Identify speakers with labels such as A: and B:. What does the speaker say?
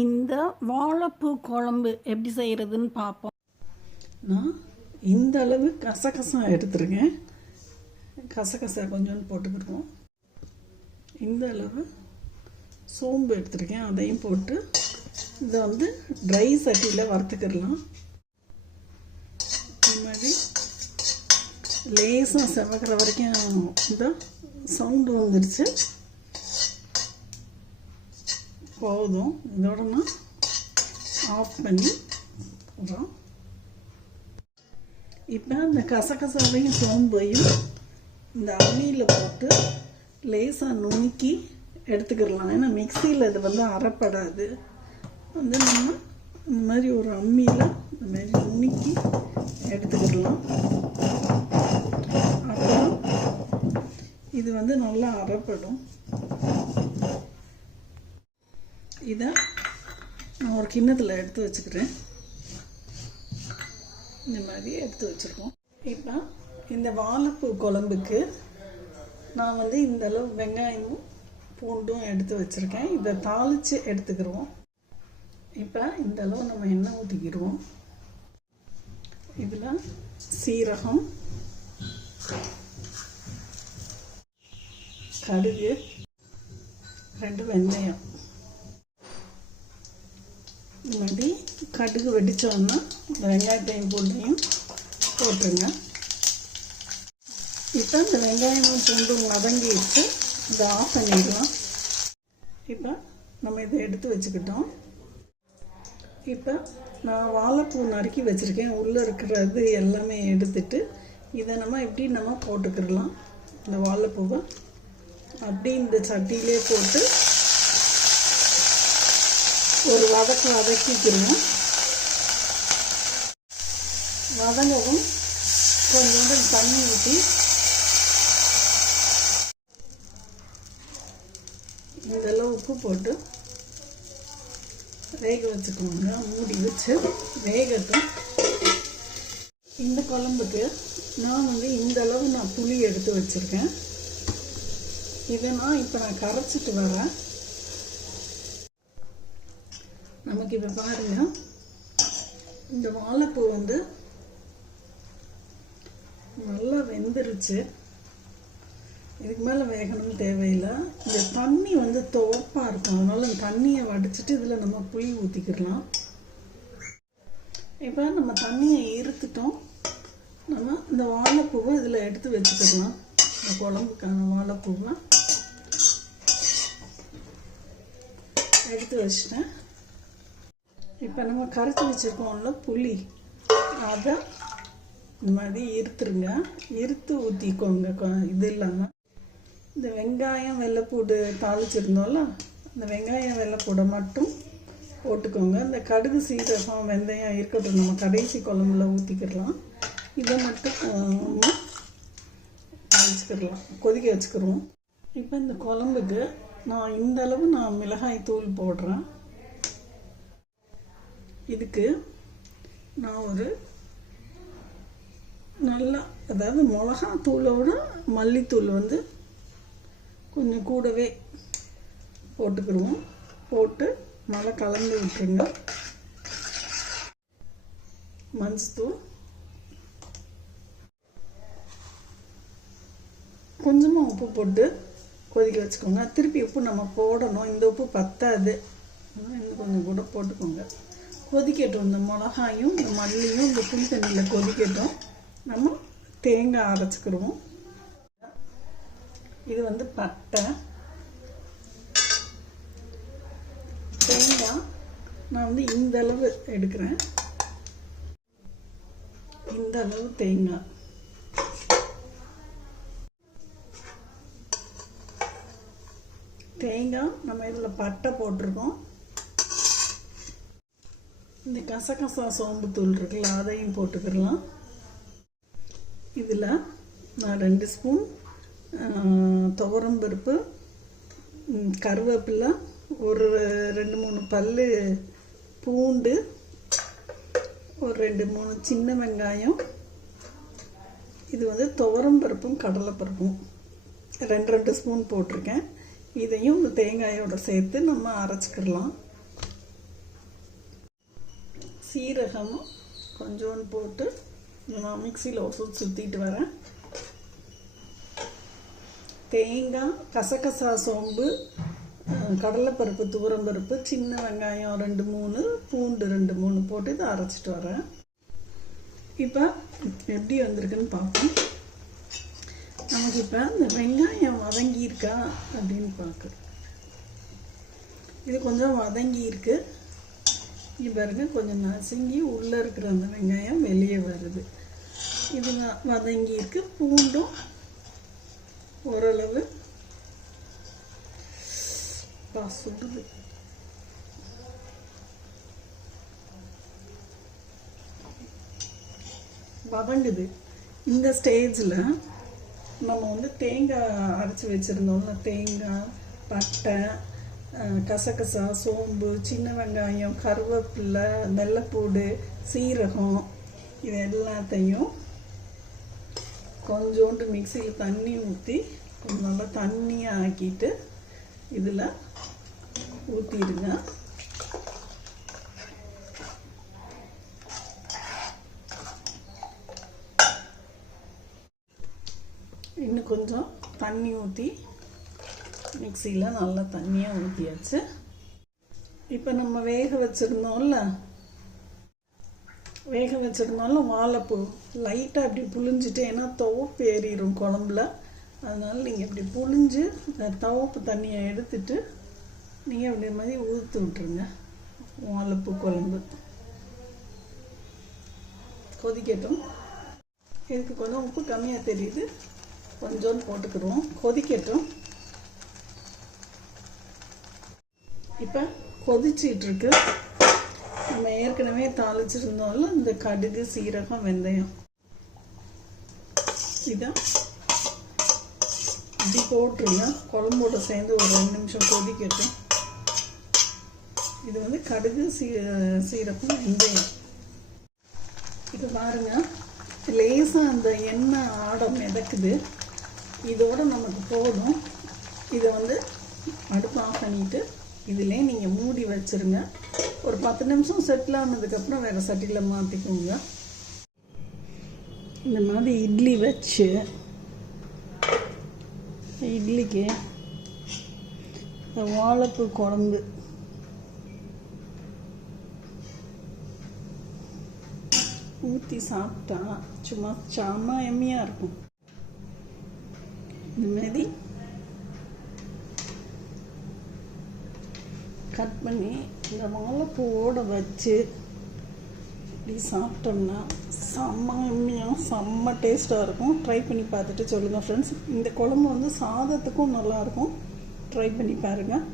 A: இந்த வாழைப்பூ குழம்பு எப்படி செய்கிறதுன்னு பார்ப்போம்.
B: நான் இந்த அளவு கசகசா எடுத்துருக்கேன். கசகசா கொஞ்சோண்டு போட்டுக்கிடுவோம். இந்த அளவு சோம்பு எடுத்துருக்கேன். அதையும் போட்டு இதை வந்து ட்ரை சட்டியில் வறுத்துக்கிடலாம். இது மாதிரி லேசாக செவக்கிற வரைக்கும் இந்த சவுண்டு வந்துடுச்சு போதும். இதோட நான் ஆஃப் பண்ணி விட்றோம் இப்போ இந்த கசகசாவையும் சோம்பையும் இந்த அம்மியில் போட்டு லேசாக நுணுக்கி எடுத்துக்கிடலாம். ஏன்னா மிக்சியில் இது வந்து அறப்படாது வந்து நம்ம இந்த மாதிரி ஒரு அம்மியில் இந்த மாதிரி நுணுக்கி எடுத்துக்கிடலாம். அப்புறம் இது வந்து நல்லா அறப்படும் இதை நான் ஒரு கிண்ணத்தில் எடுத்து வச்சுக்கிறேன். இந்த மாதிரி எடுத்து வச்சுருக்கோம். இப்போ இந்த வாழைப்பூ குழம்புக்கு நான் வந்து இந்த அளவு வெங்காயமும் பூண்டும் எடுத்து வச்சுருக்கேன். இதை தாளித்து எடுத்துக்கிடுவோம் இப்போ இந்த அளவு நம்ம எண்ணெய் ஊற்றிக்கிடுவோம் இதில் சீரகம் கடுகு ரெண்டு வெந்தயம். இல்லாட்டி கடுகு வெடித்தோன்னா இந்த வெங்காயத்தையும் பூண்டையும் போட்டுருங்க. இப்போ இந்த வெங்காயமும் பூண்டும் வதங்கிடுச்சு இதை ஆஃப் பண்ணிடலாம். இப்போ நம்ம இதை எடுத்து வச்சுக்கிட்டோம். இப்போ நான் வாழைப்பூ நறுக்கி வச்சுருக்கேன். உள்ளே இருக்கிறது எல்லாமே எடுத்துட்டு இதை நம்ம எப்படி நம்ம போட்டுக்கிடலாம். இந்த வாழைப்பூவை. அப்படி இந்த சட்டியிலே போட்டு ஒரு வதக்கு வதக்கிக்கிறோம் வதங்கவும் கொஞ்சோண்டு தண்ணி ஊற்றி இதெல்லாம் உப்பு போட்டு வேக வச்சுக்கோங்க மூடி வச்சு வேகட்டும். இந்த குழம்புக்கு நான் வந்து இந்த அளவு நான் புளி எடுத்து வச்சுருக்கேன். இதை நான் இப்போ நான் கரைச்சிட்டு வரேன். நமக்கு இப்போ பாருங்க. இந்த வாழைப்பூ வந்து நல்லா வெந்துருச்சு. இதுக்கு மேலே வேகணும்னு தேவையில்லை. இந்த தண்ணி வந்து துவப்பாக இருக்கும். அதனால இந்த தண்ணியை வடிச்சிட்டு இதில் நம்ம புளி ஊற்றிக்கிடலாம் இப்போ நம்ம தண்ணியை இருத்துட்டோம். நம்ம இந்த வாழைப்பூவை இதில் எடுத்து வச்சுக்கிடலாம். இந்த குழம்புக்கான வாழைப்பூவை. எடுத்து வச்சிட்டேன். இப்போ நம்ம கரைச்சி வச்சுருக்கோம்ல புளி. அதை இந்த மாதிரி இருத்துருங்க. இருத்து ஊற்றிக்கோங்க இது இல்லாமல் இந்த வெங்காயம் வெள்ளைப்பூடு தாளிச்சிருந்தோம்ல அந்த வெங்காயம் வெள்ளைப்பூடை மட்டும் போட்டுக்கோங்க. இந்த கடுகு சீரகம் வெந்தயம் இருக்கட்டும். நம்ம கடைசி குழம்புல ஊற்றிக்கிடலாம் இதை மட்டும் ஆஹ், வச்சுக்கிடலாம் கொதிக்க வச்சுக்கிடுவோம். இப்போ இந்த குழம்புக்கு நான் இந்த அளவு நான் மிளகாய் தூள் போடுறேன். இதுக்கு நான் ஒரு நல்லா அதாவது மிளகா விட மல்லித்தூள் வந்து கொஞ்சம் கூடவே போட்டுக்கிடுவோம். போட்டு நல்லா கலந்து விட்டுருங்க. மஞ்சத்தூள். கொஞ்சமாக உப்பு போட்டு கொதிக்க வச்சுக்கோங்க. திருப்பி உப்பு நம்ம போடணும். இந்த உப்பு பத்தாது. இன்னும் கொஞ்சம் கூட போட்டுக்கோங்க. கொதிக்கட்டும். இந்த மிளகாயும் இந்த மல்லியும் இந்த புளி தண்ணியில் கொதிக்கட்டும். நம்ம தேங்காய் அரைச்சிக்கிடுவோம். இது வந்து பட்டை. தேங்காய் நான் வந்து இந்த அளவு எடுக்கிறேன். இந்த அளவு தேங்காய். தேங்காய் நம்ம இதில் பட்டை போட்டிருக்கோம். இந்த கசகசா சோம்பு தூள் இருக்குல்ல அதையும் போட்டுக்கிடலாம். இதில் நான் ரெண்டு ஸ்பூன் துவரம் பருப்பு கருவேப்பிலை ஒரு ரெண்டு மூணு பல் பூண்டு ஒரு ரெண்டு மூணு சின்ன வெங்காயம். இது வந்து துவரம் பருப்பும் கடலைப்பருப்பும் ரெண்டு ரெண்டு ஸ்பூன் போட்டிருக்கேன். இதையும் இந்த தேங்காயோட சேர்த்து நம்ம அரைச்சிக்கிடலாம். சீரகமும் கொஞ்சோண்டு போட்டு நான் மிக்சியில் ஒரு சுற்றிட்டு வரேன். தேங்காய் கசகசா சோம்பு கடலைப்பருப்பு தூரம்பருப்பு சின்ன வெங்காயம் ரெண்டு மூணு பூண்டு ரெண்டு மூணு போட்டு இதை அரைச்சிட்டு வரேன். இப்போ எப்படி வந்திருக்குன்னு பார்ப்போம். நமக்கு இப்போ இந்த வெங்காயம் வதங்கியிருக்கா அப்படின்னு பார்க்குறோம் இது கொஞ்சம் வதங்கியிருக்கு. இங்க பாருங்க கொஞ்சம் நசுங்கி உள்ளே இருக்கிற அந்த வெங்காயம் வெளியே வருது. இது வ- வதங்கி இருக்கு. பூண்டும் ஓரளவு பா சுடுது. வதங்குது. இந்த ஸ்டேஜில் நம்ம வந்து தேங்காய் அரைச்சி வச்சுருந்தோம்ல தேங்காய் பட்டை கசகசா சோம்பு சின்ன வெங்காயம் கருவேப்பிலை வெள்ளைப்பூடு சீரகம் இது எல்லாத்தையும் கொஞ்சோண்டு மிக்சியில் தண்ணி ஊற்றி கொஞ்சம் நல்லா தண்ணியாக ஆக்கிட்டு இதில் ஊற்றிடுங்க இன்னும் கொஞ்சம் தண்ணி ஊற்றி மிக்சியில் நல்லா தண்ணியாக ஊற்றியாச்சு இப்போ நம்ம வேக வச்சுருந்தோம்ல வேக வச்சுருந்தோம்ல வாழைப்பூ. லைட்டாக அப்படி புழிஞ்சிட்டு ஏன்னா துவப்பு ஏறிடும் குழம்புல. அதனால் நீங்கள் இப்படி புழிஞ்சு அந்த துவப்பு தண்ணியை எடுத்துட்டு நீங்கள் அப்படி மாதிரி ஊற்று விட்ருங்க வாழைப்பூ குழம்பு. கொதிக்கட்டும். இதுக்கு கொஞ்சம் உப்பு கம்மியாக தெரியுது. கொஞ்சோன்னு போட்டுக்கிறோம் கொதிக்கட்டும். இப்போ கொதிச்சிட்ருக்கு. நம்ம ஏற்கனவே தாளிச்சிருந்தோம்ல இந்த கடுகு சீரகம் வெந்தயம். இதான் இப்படி போட்டுருங்க. குழம்போட சேர்ந்து ஒரு ரெண்டு நிமிஷம் கொதிக்கட்டும். இது வந்து கடுகு சீ சீரகம் வெந்தயம். இது பாருங்க. லேசாக அந்த எண்ணெய் ஆடம் மிதக்குது. இதோட நமக்கு போதும். இதை வந்து அடுப்பு ஆஃப் பண்ணிட்டு இதிலே நீங்கள் மூடி வச்சிருங்க. ஒரு பத்து நிமிஷம் செட்டில் ஆனதுக்கப்புறம் வேறு சட்டியில் மாற்றிக்கோங்க இந்த மாதிரி இட்லி வச்சு இட்லிக்கு இந்த வாழைப்பூ குழம்பு. ஊற்றி சாப்பிட்டா சும்மா சாமா எம்மியாக இருக்கும். இந்த மாதிரி கட் பண்ணி இந்த வாழைப்பூவோட வச்சு இப்படி சாப்பிட்டோம்னா செம்ம செம்ம டேஸ்ட்டாக இருக்கும். ட்ரை பண்ணி பார்த்துட்டு சொல்லுங்கள் ஃப்ரெண்ட்ஸ் இந்த குழம்பு வந்து சாதத்துக்கும் நல்லாயிருக்கும். ட்ரை பண்ணி பாருங்கள்